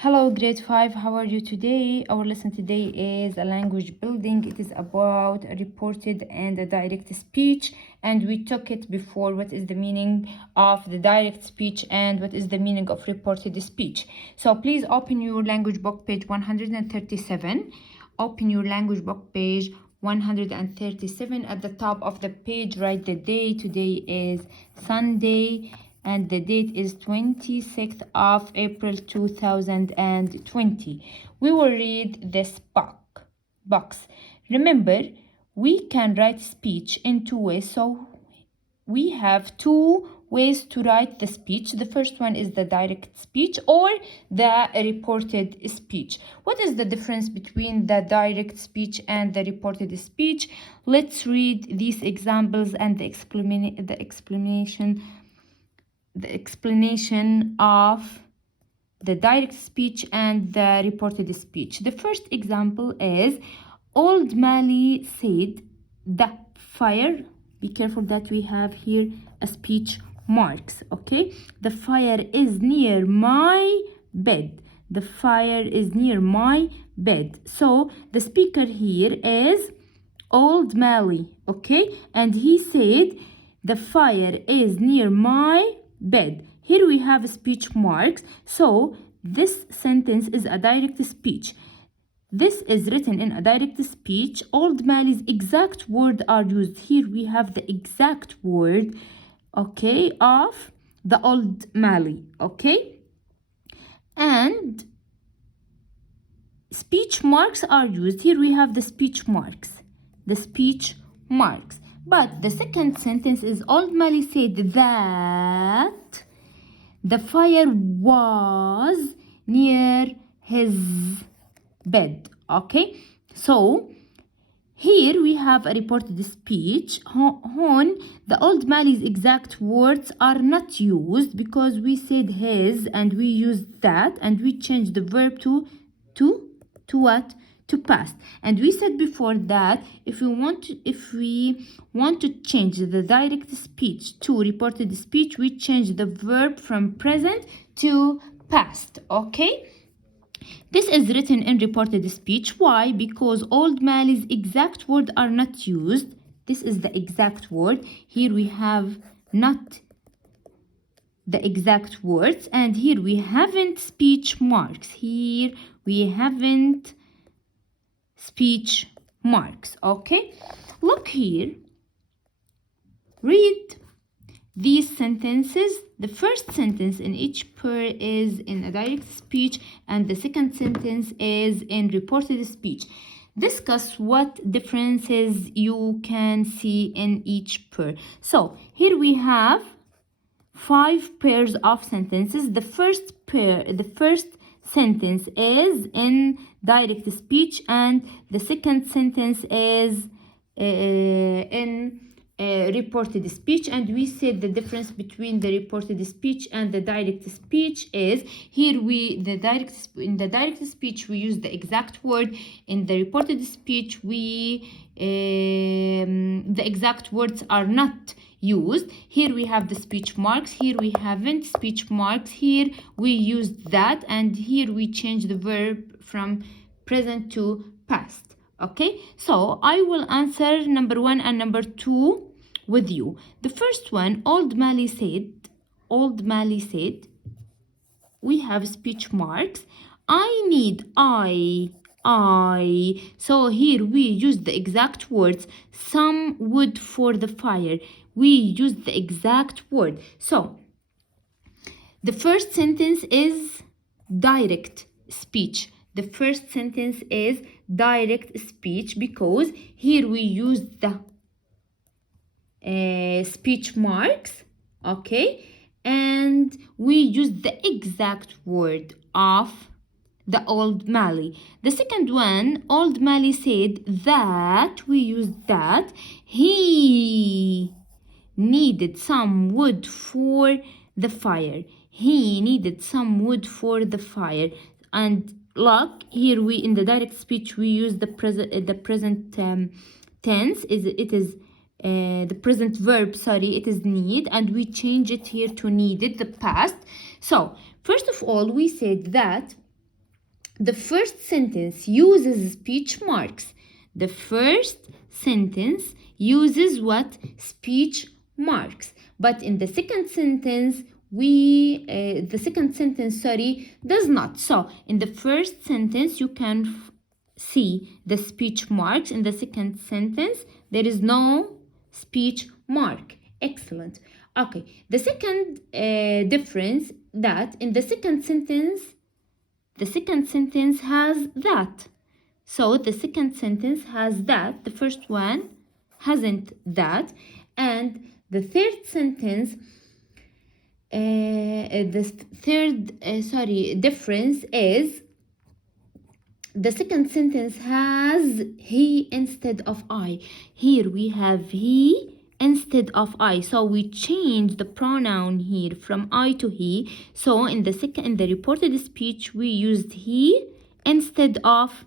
Hello, grade 5. How are you today? Our lesson today is a language building. It is about a reported and a direct speech, and we took it before. What is the meaning of the direct speech and what is the meaning of reported speech? So please open your language book, page 137. Open your language book, page 137. At the top of the page, write the day. Today is Sunday, and the date is 26th of April 2020. We will read this box. Remember, we can write speech in two ways. So we have two ways to write the speech. The first one is the direct speech or the reported speech. What is the difference between the direct speech and the reported speech? Let's read these examples and the explanation of the direct speech and the reported speech. The first example is Old Mali said the fire. Be careful that we have here a speech marks, okay? The fire is near my bed. The fire is near my bed. So the speaker here is Old Mali, okay? And he said the fire is near my bed. Here we have speech marks. So this sentence is a direct speech. This is written in a direct speech. Old Mali's exact word are used. Here we have the exact word, okay, of the Old Mali, okay? And speech marks are used. Here we have the speech marks. The speech marks. But the second sentence is Old Mali said that the fire was near his bed, okay? So here we have a reported speech. On the Old Mali's exact words are not used because we said his and we used that and we changed the verb to what? To past. And we said before that if we want to change the direct speech to reported speech, we change the verb from present to past, okay? This is written in reported speech. Why? Because Old Mali's exact words are not used. This is the exact word. Here we have not the exact words, and here we haven't speech marks. Here we haven't speech marks, okay? Look here. Read these sentences. The first sentence in each pair is in a direct speech and the second sentence is in reported speech. Discuss what differences you can see in each pair. So here we have 5 pairs of sentences. The first sentence is in direct speech and the second sentence is in reported speech. And we said the difference between the reported speech and the direct speech is here in the direct speech we use the exact word. In the reported speech the exact words are not used. Here we have the speech marks. Here we haven't speech marks. Here we used that, and here we change the verb from present to past, okay? So I will answer number 1 and number 2 with you. The first one, Old Mali said, we have speech marks. I need I. So here we use the exact words. Some wood for the fire. We use the exact word. So the first sentence is direct speech. The first sentence is direct speech because here we use the speech marks, okay? And we use the exact word of the Old Mali. The second one, Old Mali said that, we use that. He needed some wood for the fire. He needed some wood for the fire. And look, here we in the direct speech we use the present tense. It is the present verb, it is need, and we change it here to needed, the past. So first of all we said that The first sentence uses speech marks. The first sentence uses what? Speech marks. But in the second sentence, does not. So in the first sentence, you can see the speech marks. In the second sentence, there is no speech mark. Excellent. Okay. The second difference, that in the second sentence has that. So the second sentence has that. The first one hasn't that. And the third sentence, difference is the second sentence has he instead of I. Here we have he instead of I. So we change the pronoun here from I to he. So in the reported speech, we used he instead of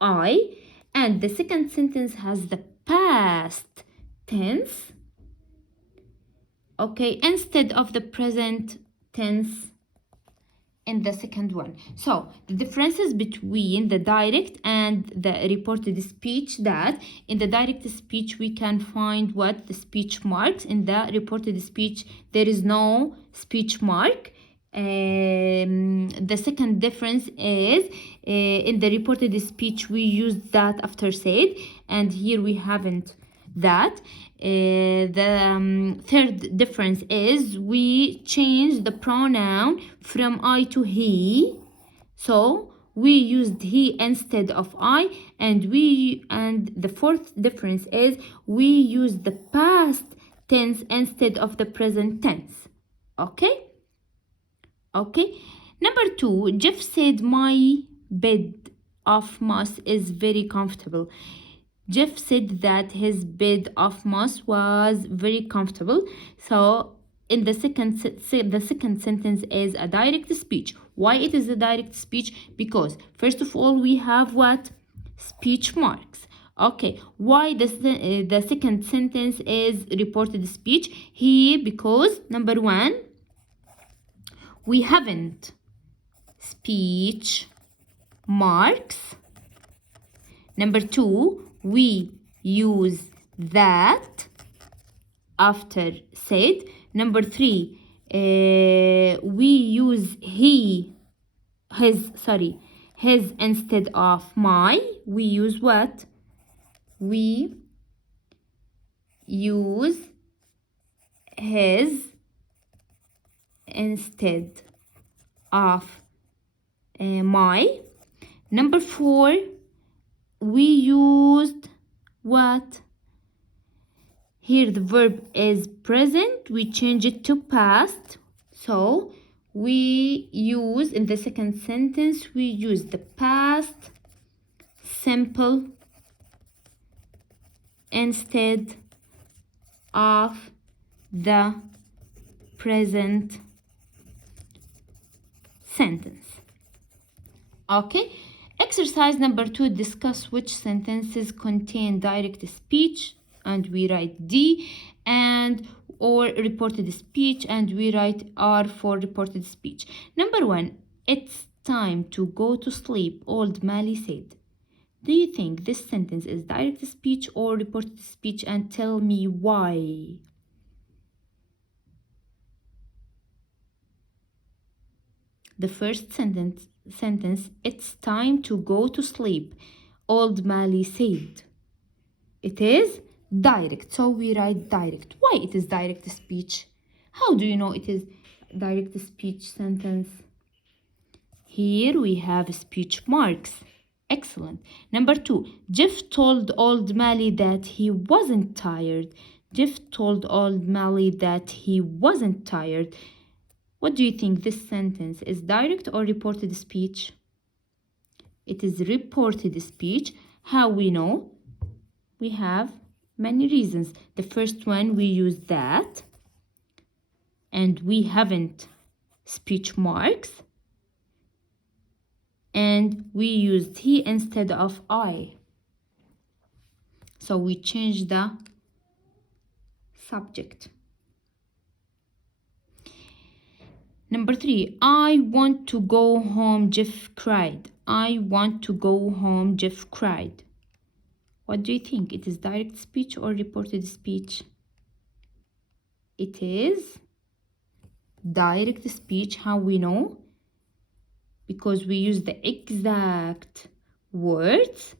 I. And the second sentence has the past tense, okay, instead of the present tense in the second one. So the differences between the direct and the reported speech, that in the direct speech we can find what? The speech marks. In the reported speech there is no speech mark. The second difference is in the reported speech we use that after said, and here we haven't that. The third difference is we change the pronoun from I to he. So we used he instead of I, and the fourth difference is we use the past tense instead of the present tense. Okay? Okay. Number 2, Jeff said my bed of moss is very comfortable. Jeff said that his bed of moss was very comfortable. So in the second sentence is a direct speech. Why it is a direct speech? Because first of all we have what? Speech marks. Okay, why the second sentence is reported speech? Here because number 1, we haven't speech marks. Number 2, we use that after said. Number 3, we use his instead of my. We use what? We use his instead of my. Number 4, we used what? Here the verb is present, we change it to past. So we use, in the second sentence, we use the past simple instead of the present sentence. Okay. Exercise number 2, discuss which sentences contain direct speech, and we write D, or reported speech, and we write R for reported speech. Number 1, it's time to go to sleep, old Mali said. Do you think this sentence is direct speech or reported speech, and tell me why? The first sentence, it's time to go to sleep, old Mali said. It is direct, so we write direct. Why it is direct speech? How do you know it is direct speech sentence? Here we have speech marks. Excellent. Number 2, Jeff told old Mali that he wasn't tired. Jeff told old Mali that he wasn't tired. What do you think? This sentence is direct or reported speech? It is reported speech. How we know? We have many reasons. The first one, we use that, and we haven't speech marks, and we used he instead of I. So we change the subject. Number 3, I want to go home, Jeff cried. I want to go home, Jeff cried. What do you think? It is direct speech or reported speech? It is direct speech. How we know? Because we use the exact words.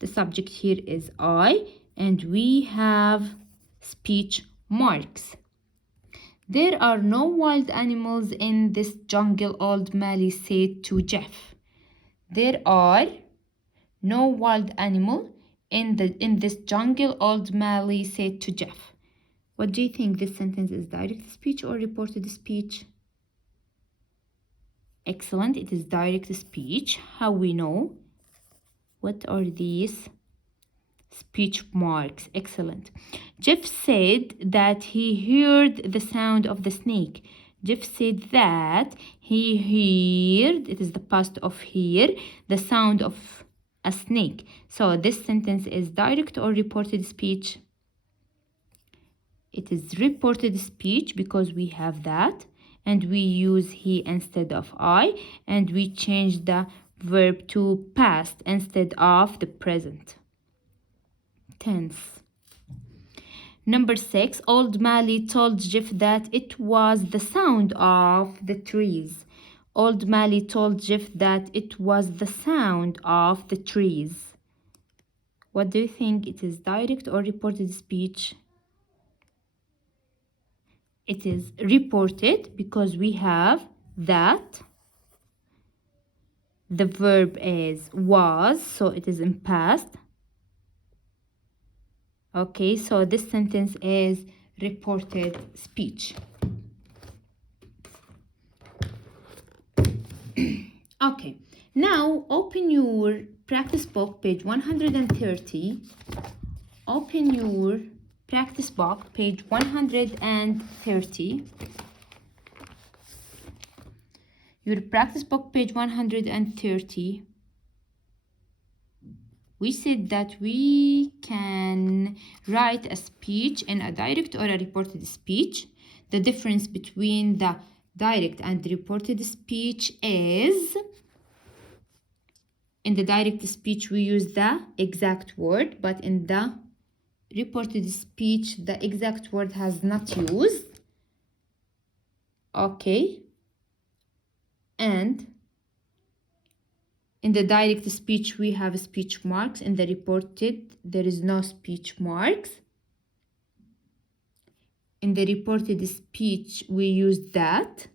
The subject here is I, and we have speech marks. There are no wild animals in this jungle, old Mally said to Jeff. There are no wild animal in this jungle, old Mally said to Jeff. What do you think? This sentence is direct speech or reported speech? Excellent, it is direct speech. How we know? What are these? Speech marks. Excellent. Jeff said that he heard the sound of the snake. Jeff said that he heard, it is the past of hear, the sound of a snake. So this sentence is direct or reported speech? It is reported speech because we have that, and we use he instead of I, and we change the verb to past instead of the present tense. Number 6, old Mally told Jeff that it was the sound of the trees. Old Mally told Jeff that it was the sound of the trees. What do you think? It is direct or reported speech? It is reported because we have that. The verb is was, so it is in past. Okay, so this sentence is reported speech. Okay, now open your practice book, page 130. Open your practice book, page 130. Your practice book, page 130. We said that we can write a speech in a direct or a reported speech. The difference between the direct and reported speech is, in the direct speech we use the exact word, but in the reported speech the exact word has not used. Okay. And in the direct speech we have speech marks. In the reported there is no speech marks. In the reported speech we use that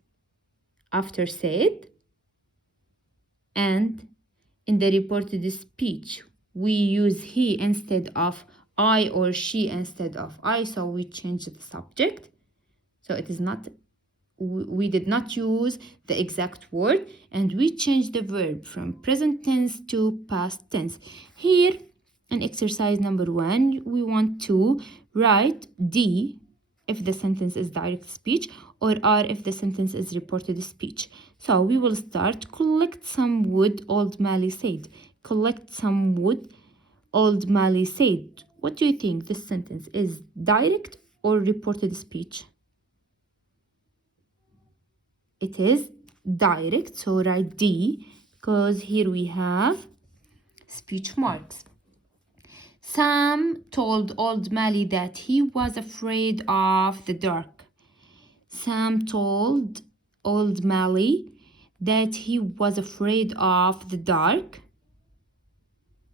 after said, and in the reported speech we use he instead of I or she instead of I, so we change the subject. So it is not, we did not use the exact word, and we changed the verb from present tense to past tense. Here in exercise number 1 we want to write D if the sentence is direct speech, or R if the sentence is reported speech. So we will start. Collect some wood, old Mally said. Collect some wood, old Mally said. What do you think? This sentence is direct or reported speech? It is direct, so write D, because here we have speech marks. Sam told old Mally that he was afraid of the dark. Sam told old Mally that he was afraid of the dark.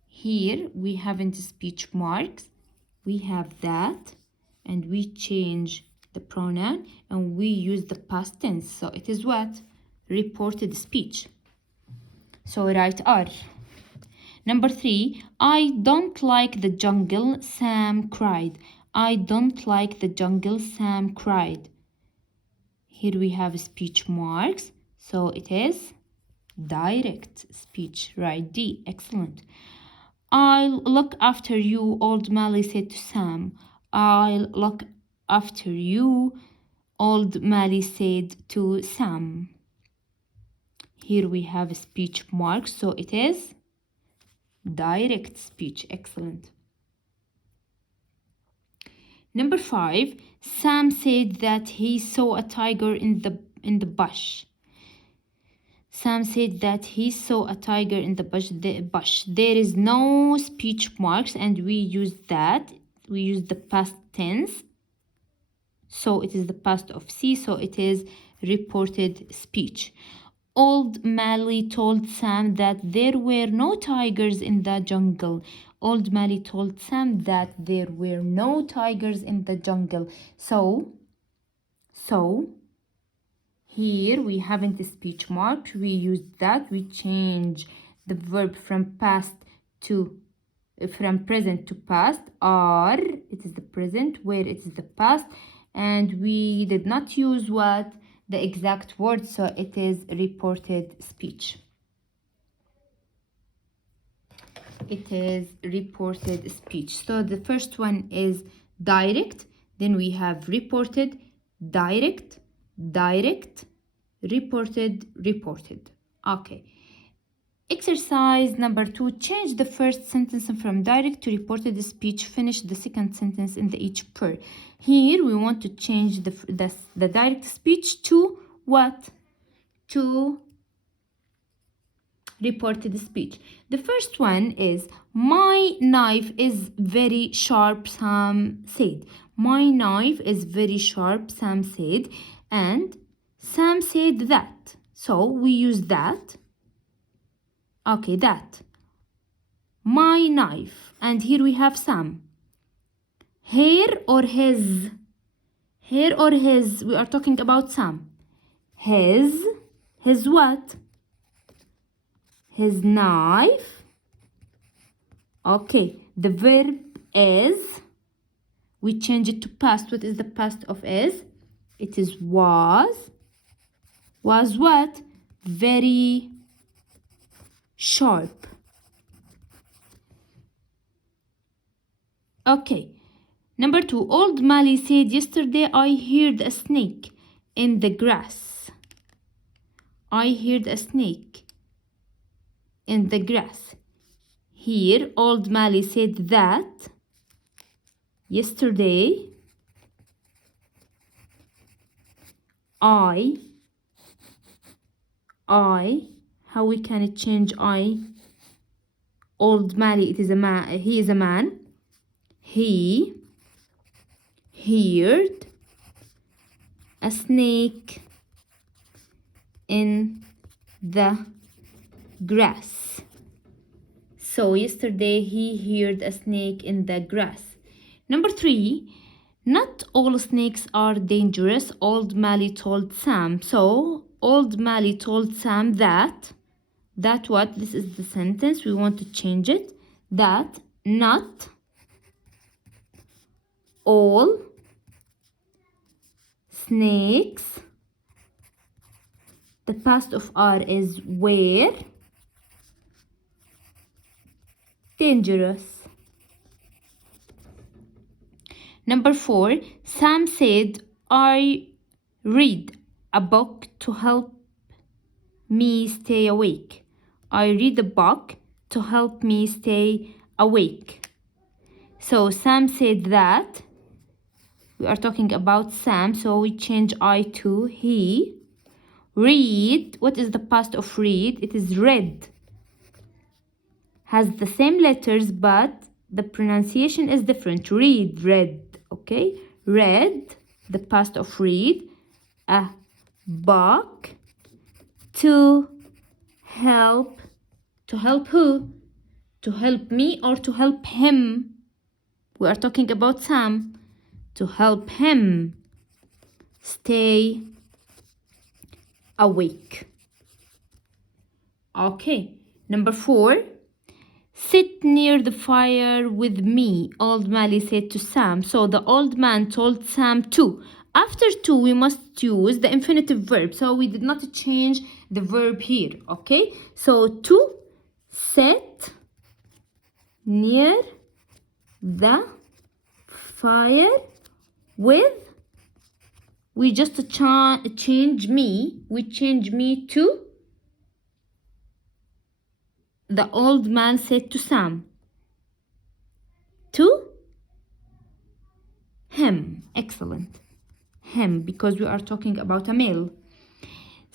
Here we haven't speech marks. We have that, and we change the pronoun and we use the past tense. So it is what? Reported speech. So write R. Number 3, I don't like the jungle, Sam cried. I don't like the jungle, Sam cried. Here we have speech marks. So it is direct speech. Write D. Excellent. I'll look after you, old Mally said to Sam. I'll look after you, old Mally said to Sam. Here we have speech marks, so it is direct speech. Excellent. Number 5, Sam said that he saw a tiger in the bush. Sam said that he saw a tiger in the bush. There is no speech marks, and we use that. We use the past tense. So it is the past of see, so it is reported speech. Old Mally told Sam that there were no tigers in the jungle. Old Mally told Sam that there were no tigers in the jungle. So here we haven't a speech mark. We use that. We change the verb from present to past. Are, it is the present, where it is the past, and we did not use what? The exact word, so it is reported speech. It is reported speech. So the first one is direct, then we have reported, direct, reported. Okay. Exercise number 2, change the first sentence from direct to reported speech. Finish the second sentence in the each pair. Here we want to change the direct speech to what? To reported speech. The first one is, my knife is very sharp, Sam said. My knife is very sharp, Sam said. And Sam said that. So we use that. Okay, that. My knife. And here we have Sam. Her or his? Her or his? We are talking about Sam. His what? His knife. Okay, the verb is, we change it to past. What is the past of is? It is was. Was what? Very sharp. Okay. Number 2, old Mally said, yesterday I heard a snake in the grass. I heard a snake in the grass. Here, old Mally said that yesterday I, how we can change I? Old Mally, it is a man, he is a man. He heard a snake in the grass. So yesterday he heard a snake in the grass. Number 3, not all snakes are dangerous, old Mally told Sam. So old Mally told Sam that what? This is the sentence. We want to change it. That not all snakes, the past of are is were dangerous. Number 4, Sam said, I read a book to help me stay awake. I read a book to help me stay awake. So Sam said that. We are talking about Sam, so we change I to he. Read, what is the past of read? It is read. Has the same letters, but the pronunciation is different. Read, read, okay? Read, the past of read. A book to help. To help who? To help me or to help him? We are talking about Sam. To help him stay awake. Okay. Number 4. Sit near the fire with me, old Mally said to Sam. So the old man told Sam to. After to, we must use the infinitive verb. So we did not change the verb here. Okay. So to sit near the fire with, we just change me. We change me to the old man said to Sam. To him. Excellent. Him, because we are talking about a male.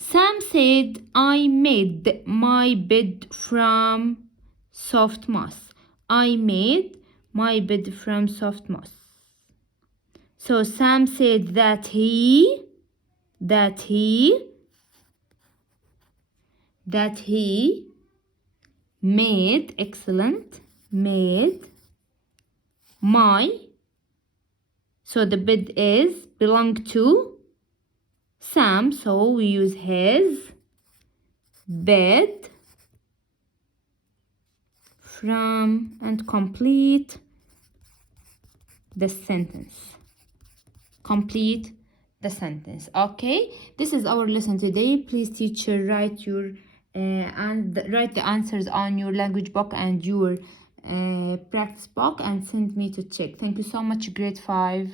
Sam said, I made my bed from soft moss. I made my bed from soft moss. So Sam said that he made, excellent, made my, so the bed is belong to Sam, so we use his bed from and complete the sentence. Complete the sentence. Okay, this is our lesson today. Please, teacher, write the answers on your language book and your practice book and send me to check. Thank you so much, grade 5.